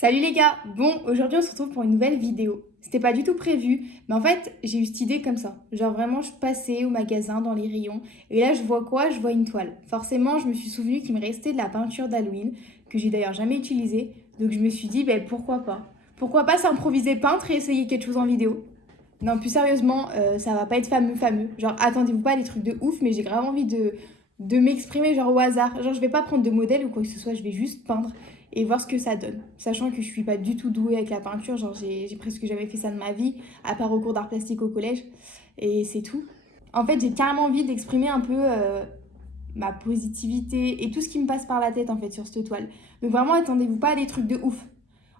Salut les gars! Bon, aujourd'hui on se retrouve pour une nouvelle vidéo. C'était pas du tout prévu, mais en fait j'ai eu cette idée comme ça. Genre vraiment je passais au magasin dans les rayons et là je vois quoi? Je vois une toile. Forcément je me suis souvenu qu'il me restait de la peinture d'Halloween que j'ai d'ailleurs jamais utilisée. Donc je me suis dit ben pourquoi pas? Pourquoi pas s'improviser peintre et essayer quelque chose en vidéo? Non, plus sérieusement, ça va pas être fameux. Genre attendez-vous pas à des trucs de ouf, mais j'ai grave envie de m'exprimer genre au hasard. Genre je vais pas prendre de modèle ou quoi que ce soit, je vais juste peindre et voir ce que ça donne. Sachant que je suis pas du tout douée avec la peinture, genre j'ai presque jamais fait ça de ma vie, à part au cours d'art plastique au collège, et c'est tout. En fait, j'ai carrément envie d'exprimer un peu ma positivité et tout ce qui me passe par la tête en fait sur cette toile. Donc vraiment, attendez-vous pas à des trucs de ouf.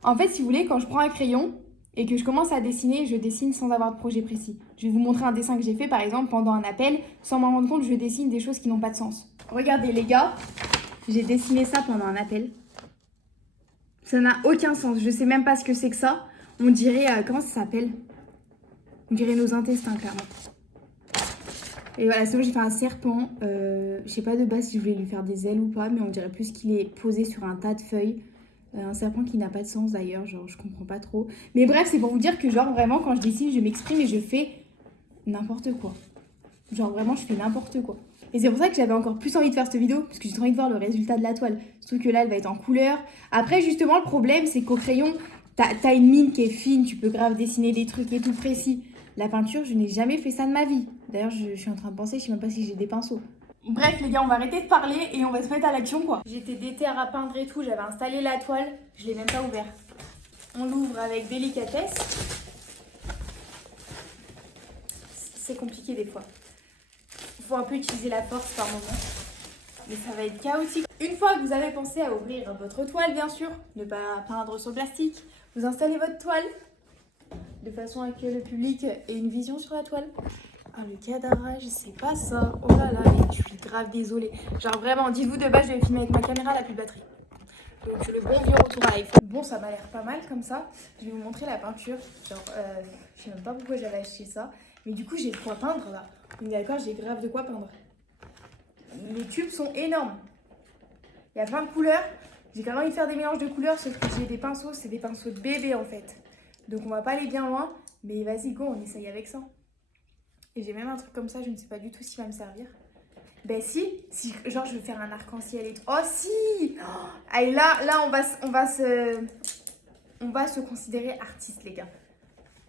En fait, si vous voulez, quand je prends un crayon et que je commence à dessiner, je dessine sans avoir de projet précis. Je vais vous montrer un dessin que j'ai fait par exemple pendant un appel, sans m'en rendre compte, je dessine des choses qui n'ont pas de sens. Regardez les gars, j'ai dessiné ça pendant un appel. Ça n'a aucun sens. Je sais même pas ce que c'est que ça. On dirait... comment ça s'appelle? On dirait nos intestins, clairement. Et voilà, sinon j'ai fait un serpent. Je sais pas de base si je voulais lui faire des ailes ou pas, mais on dirait plus qu'il est posé sur un tas de feuilles. Un serpent qui n'a pas de sens d'ailleurs, genre je comprends pas trop. Mais bref, c'est pour vous dire que genre vraiment quand je dessine, je m'exprime et je fais n'importe quoi. Genre vraiment, je fais n'importe quoi. Et c'est pour ça que j'avais encore plus envie de faire cette vidéo, parce que j'ai trop envie de voir le résultat de la toile. Surtout que là, elle va être en couleur. Après, justement, le problème, c'est qu'au crayon, t'as une mine qui est fine, tu peux grave dessiner des trucs et tout précis. La peinture, je n'ai jamais fait ça de ma vie. D'ailleurs, je suis en train de penser, je sais même pas si j'ai des pinceaux. Bref, les gars, on va arrêter de parler et on va se mettre à l'action, quoi. J'étais déter à peindre et tout, j'avais installé la toile, je l'ai même pas ouvert. On l'ouvre avec délicatesse. C'est compliqué des fois. Il faut un peu utiliser la force par moment. Mais ça va être chaotique. Une fois que vous avez pensé à ouvrir votre toile, bien sûr, ne pas peindre sur le plastique, vous installez votre toile de façon à que le public ait une vision sur la toile. Ah, le cadrage, c'est pas ça. Oh là là, je suis grave désolée. Genre vraiment, dites-vous de base, je vais filmer avec ma caméra, la plus de batterie. Donc le bon vieux retour à l'iPhone. Bon, ça m'a l'air pas mal comme ça. Je vais vous montrer la peinture. Genre, je sais même pas pourquoi j'avais acheté ça. Mais du coup, j'ai de quoi peindre là. On est d'accord, j'ai grave de quoi peindre. Les tubes sont énormes. Il y a plein de couleurs. J'ai quand même envie de faire des mélanges de couleurs, sauf que j'ai des pinceaux, c'est des pinceaux de bébé en fait. Donc on va pas aller bien loin. Mais vas-y, go, on essaye avec ça. Et j'ai même un truc comme ça, je ne sais pas du tout s'il va me servir. Ben si, genre je veux faire un arc-en-ciel et tout. Oh si! Allez, là on va se considérer artiste, les gars.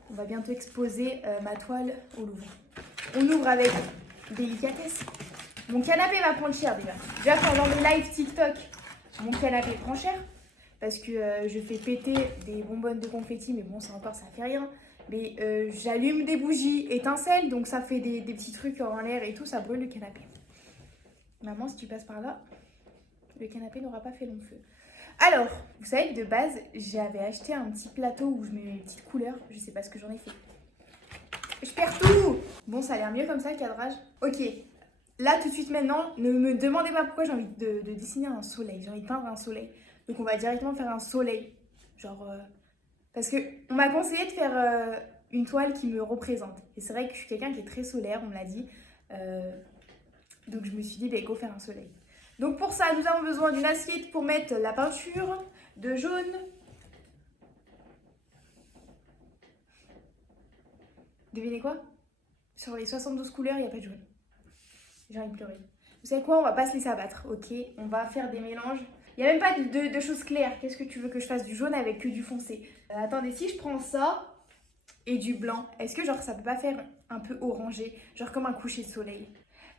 On va bientôt exposer ma toile au Louvre. On ouvre avec délicatesse. Mon canapé va prendre cher déjà. Déjà pendant mes live TikTok, mon canapé prend cher. Parce que je fais péter des bonbonnes de confetti, mais bon, ça encore, ça fait rien. Mais j'allume des bougies étincelles, donc ça fait des petits trucs en l'air et tout, ça brûle le canapé. Maman, si tu passes par là, le canapé n'aura pas fait long feu. Alors, vous savez que de base, j'avais acheté un petit plateau où je mets mes petites couleurs. Je sais pas ce que j'en ai fait. Je perds tout! Bon, ça a l'air mieux comme ça, le cadrage. Ok, là, tout de suite maintenant, ne me demandez pas pourquoi j'ai envie de dessiner un soleil. J'ai envie de peindre un soleil. Donc, on va directement faire un soleil. Genre, parce qu'on m'a conseillé de faire une toile qui me représente. Et c'est vrai que je suis quelqu'un qui est très solaire, on me l'a dit. Donc, je me suis dit, bah, go faire un soleil. Donc, pour ça, nous avons besoin d'une assiette pour mettre la peinture, de jaune. Devinez quoi? Sur les 72 couleurs, il n'y a pas de jaune. J'ai envie de pleurer. Vous savez quoi? On va pas se laisser abattre, ok? On va faire des mélanges. Il n'y a même pas de choses claires. Qu'est-ce que tu veux que je fasse? Du jaune avec que du foncé? Attendez, si je prends ça et du blanc, est-ce que genre ça peut pas faire un peu orangé? Genre comme un coucher de soleil?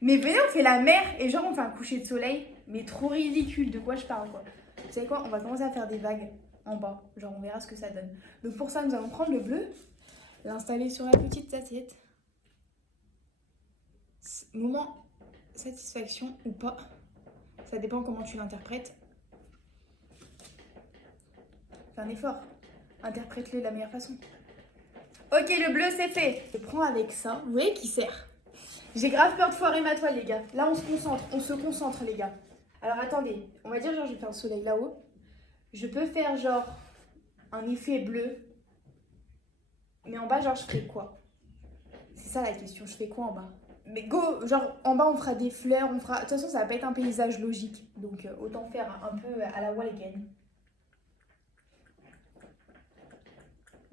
Mais venez, on fait la mer et genre on fait un coucher de soleil. Mais trop ridicule, de quoi je parle quoi? Vous savez quoi? On va commencer à faire des vagues en bas. Genre on verra ce que ça donne. Donc pour ça, nous allons prendre le bleu, l'installer sur la petite assiette. Moment satisfaction ou pas, ça dépend comment tu l'interprètes. Fais un effort, interprète-le de la meilleure façon. Ok, le bleu c'est fait. Je prends avec ça, vous voyez qui sert. J'ai grave peur de foirer ma toile les gars. Là on se concentre les gars. Alors attendez, on va dire genre je vais faire un soleil là-haut. Je peux faire genre un effet bleu. Mais en bas genre je fais quoi? C'est ça la question, je fais quoi en bas? Mais go, genre en bas on fera des fleurs, on fera... De toute façon ça va pas être un paysage logique. Donc autant faire un peu à la Walligan.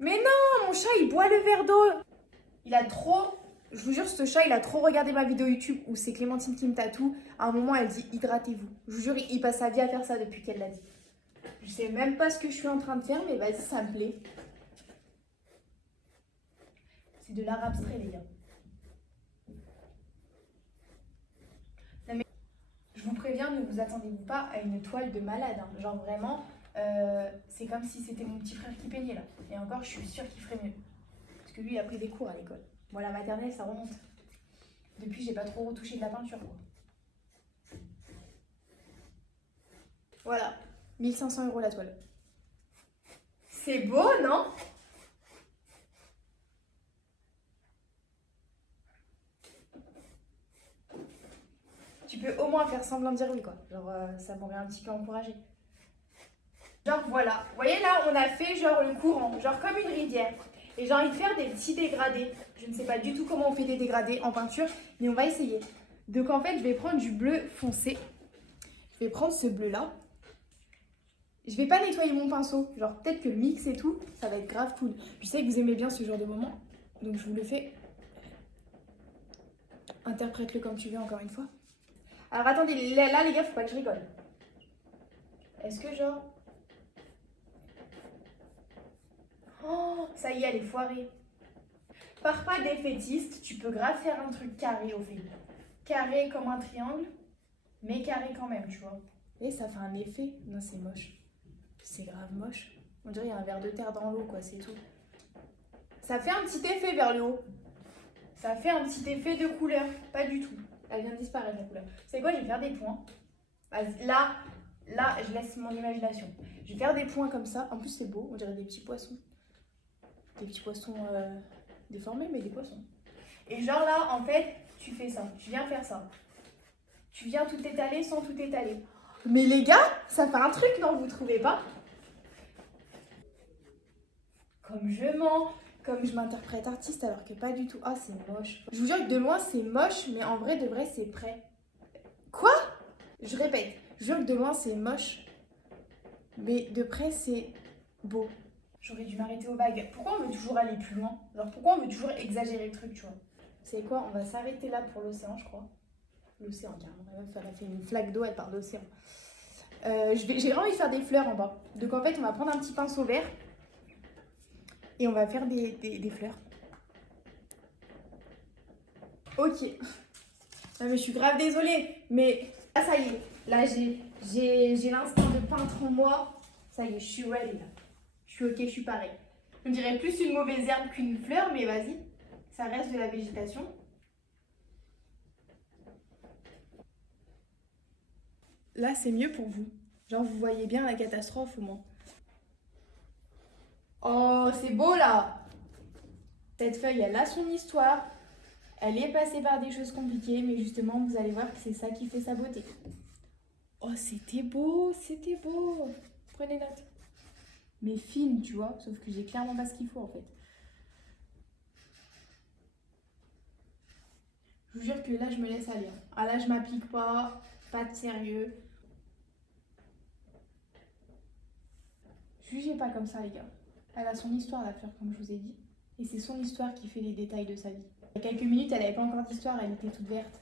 Mais non, mon chat, il boit le verre d'eau. Il a trop... Je vous jure, ce chat, il a trop regardé ma vidéo YouTube où c'est Clémentine qui me tatoue. À un moment, elle dit hydratez-vous. Je vous jure, il passe sa vie à faire ça depuis qu'elle l'a dit. Je sais même pas ce que je suis en train de faire, mais vas-y, ça me plaît. C'est de l'art abstrait, les gars. Non, mais je vous préviens, ne vous attendez-vous pas à une toile de malade. Hein. Genre vraiment, c'est comme si c'était mon petit frère qui peignait là. Et encore, je suis sûre qu'il ferait mieux. Parce que lui, il a pris des cours à l'école. Bon, la maternelle, ça remonte. Depuis, j'ai pas trop retouché de la peinture, quoi. Voilà, 1500 € la toile. C'est beau, non? Tu peux au moins faire semblant de dire oui, quoi. Genre, ça m'aurait un petit peu encouragé. Genre, voilà. Vous voyez, là, on a fait genre le courant, genre comme une rivière. Et j'ai envie de faire des petits dégradés. Je ne sais pas du tout comment on fait des dégradés en peinture, mais on va essayer. Donc, en fait, je vais prendre du bleu foncé. Je vais prendre ce bleu-là. Je vais pas nettoyer mon pinceau. Genre, peut-être que le mix et tout, ça va être grave cool. Je sais que vous aimez bien ce genre de moment. Donc, je vous le fais. Interprète-le comme tu veux, encore une fois. Alors, attendez, là, les gars, faut pas que je rigole. Est-ce que, genre... Oh, ça y est, elle est foirée. Pars pas défaitiste, tu peux grave faire un truc carré au fait. Carré comme un triangle, mais carré quand même, tu vois. Et ça fait un effet. Non, c'est moche. C'est grave moche. On dirait qu'il y a un verre de terre dans l'eau, quoi, c'est tout. Ça fait un petit effet vers le haut. Ça fait un petit effet de couleur. Pas du tout. Elle vient de disparaître, la couleur. C'est quoi, je vais faire des points. Là, je laisse mon imagination. Je vais faire des points comme ça. En plus, c'est beau. On dirait des petits poissons. Des petits poissons déformés, mais des poissons. Et genre là, en fait, tu fais ça. Tu viens faire ça. Tu viens tout étaler sans tout étaler. Mais les gars, ça fait un truc, non? Vous trouvez pas? Comme je mens, comme je m'interprète artiste alors que pas du tout. Ah, c'est moche. Je vous jure que de loin, c'est moche, mais en vrai, de vrai, c'est prêt. Quoi? Je répète. Je vous jure que de loin, c'est moche, mais de près, c'est beau. J'aurais dû m'arrêter aux vagues. Pourquoi on veut toujours aller plus loin? Genre, pourquoi on veut toujours exagérer le truc, tu vois? C'est quoi? On va s'arrêter là pour l'océan, je crois. L'océan, carrément. La meuf, elle a fait une flaque d'eau, elle parle d'océan. J'ai vraiment envie de faire des fleurs en bas. Donc, en fait, on va prendre un petit pinceau vert et on va faire des fleurs. Ok. Non, mais je suis grave désolée. Mais ah, ça y est. Là, j'ai l'instinct de peintre en moi. Ça y est, je suis ready là. Je suis ok, je suis pareil. On dirait plus une mauvaise herbe qu'une fleur, mais vas-y. Ça reste de la végétation. Là, c'est mieux pour vous. Genre, vous voyez bien la catastrophe au moins. Oh, c'est beau là! Cette feuille, elle a son histoire. Elle est passée par des choses compliquées, mais justement, vous allez voir que c'est ça qui fait sa beauté. Oh, c'était beau, c'était beau. Prenez note. Mais fine, tu vois, sauf que j'ai clairement pas ce qu'il faut en fait. Je vous jure que là, je me laisse aller. Ah là, je m'applique pas de sérieux. Jugez pas comme ça, les gars. Elle a son histoire, la fleur, comme je vous ai dit. Et c'est son histoire qui fait les détails de sa vie. Il y a quelques minutes, elle n'avait pas encore d'histoire, elle était toute verte.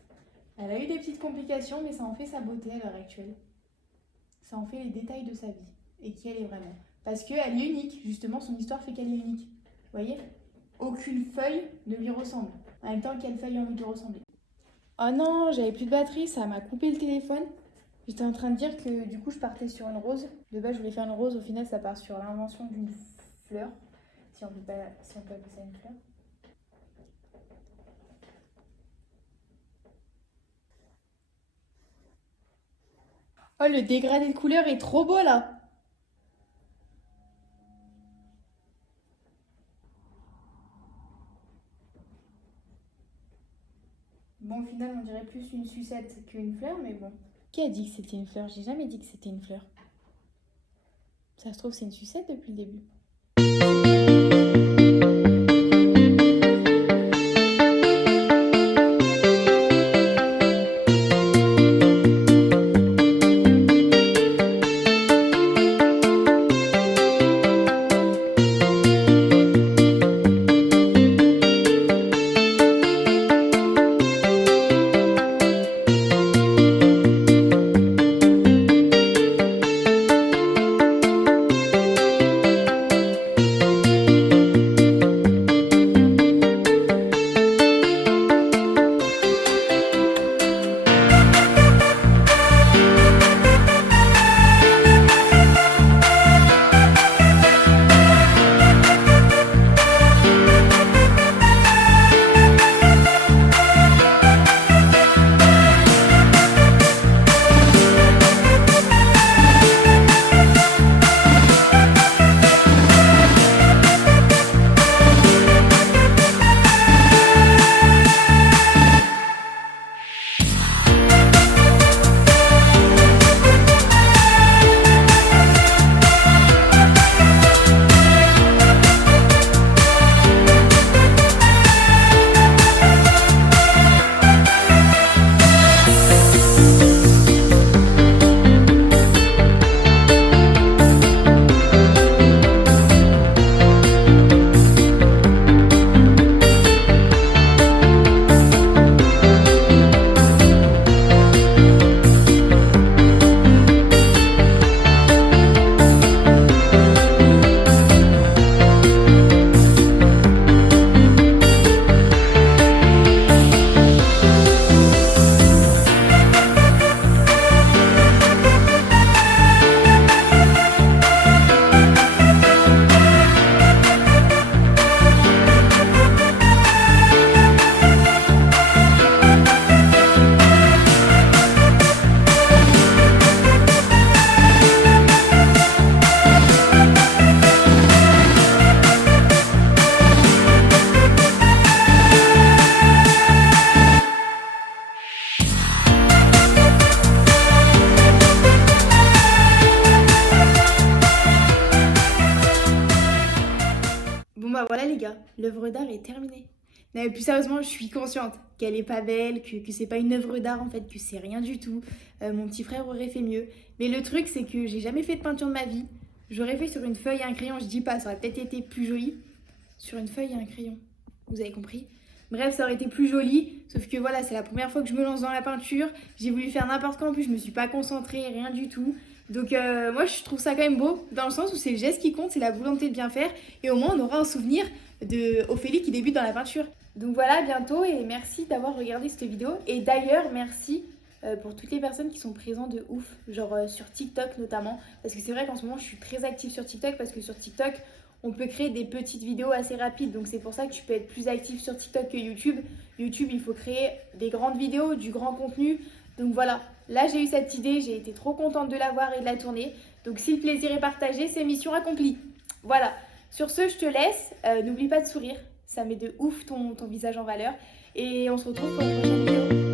Elle a eu des petites complications, mais ça en fait sa beauté à l'heure actuelle. Ça en fait les détails de sa vie. Et qui elle est vraiment. Parce qu'elle est unique. Justement, son histoire fait qu'elle est unique. Vous voyez? Aucune feuille ne lui ressemble. En même temps, quelle feuille a envie de lui ressembler? Oh non, j'avais plus de batterie, ça m'a coupé le téléphone. J'étais en train de dire que du coup je partais sur une rose. De base je voulais faire une rose, au final ça part sur l'invention d'une fleur. Si on peut appeler ça une fleur. Oh, le dégradé de couleur est trop beau là. Bon, au final on dirait plus une sucette qu'une fleur, mais bon. Qui a dit que c'était une fleur? J'ai jamais dit que c'était une fleur. Ça se trouve c'est une sucette depuis le début. bah voilà les gars, l'œuvre d'art est terminée. Non, mais plus sérieusement, je suis consciente qu'elle est pas belle, que c'est pas une œuvre d'art en fait, que c'est rien du tout. Mon petit frère aurait fait mieux. Mais le truc, c'est que j'ai jamais fait de peinture de ma vie. J'aurais fait sur une feuille et un crayon, je dis pas, ça aurait peut-être été plus joli. Sur une feuille et un crayon, vous avez compris? Bref, ça aurait été plus joli, sauf que voilà, c'est la première fois que je me lance dans la peinture. J'ai voulu faire n'importe quoi, en plus je me suis pas concentrée, rien du tout. Donc moi je trouve ça quand même beau, dans le sens où c'est le geste qui compte, c'est la volonté de bien faire. Et au moins on aura un souvenir de Ophélie qui débute dans la peinture. Donc voilà, à bientôt et merci d'avoir regardé cette vidéo. Et d'ailleurs, merci pour toutes les personnes qui sont présentes de ouf, genre sur TikTok notamment. Parce que c'est vrai qu'en ce moment je suis très active sur TikTok, parce que sur TikTok on peut créer des petites vidéos assez rapides. Donc c'est pour ça que tu peux être plus actif sur TikTok que YouTube. YouTube, il faut créer des grandes vidéos, du grand contenu. Donc voilà, là j'ai eu cette idée, j'ai été trop contente de l'avoir et de la tourner. Donc si le plaisir est partagé, c'est mission accomplie. Voilà, sur ce, je te laisse. N'oublie pas de sourire, ça met de ouf ton visage en valeur. Et on se retrouve pour une prochaine vidéo.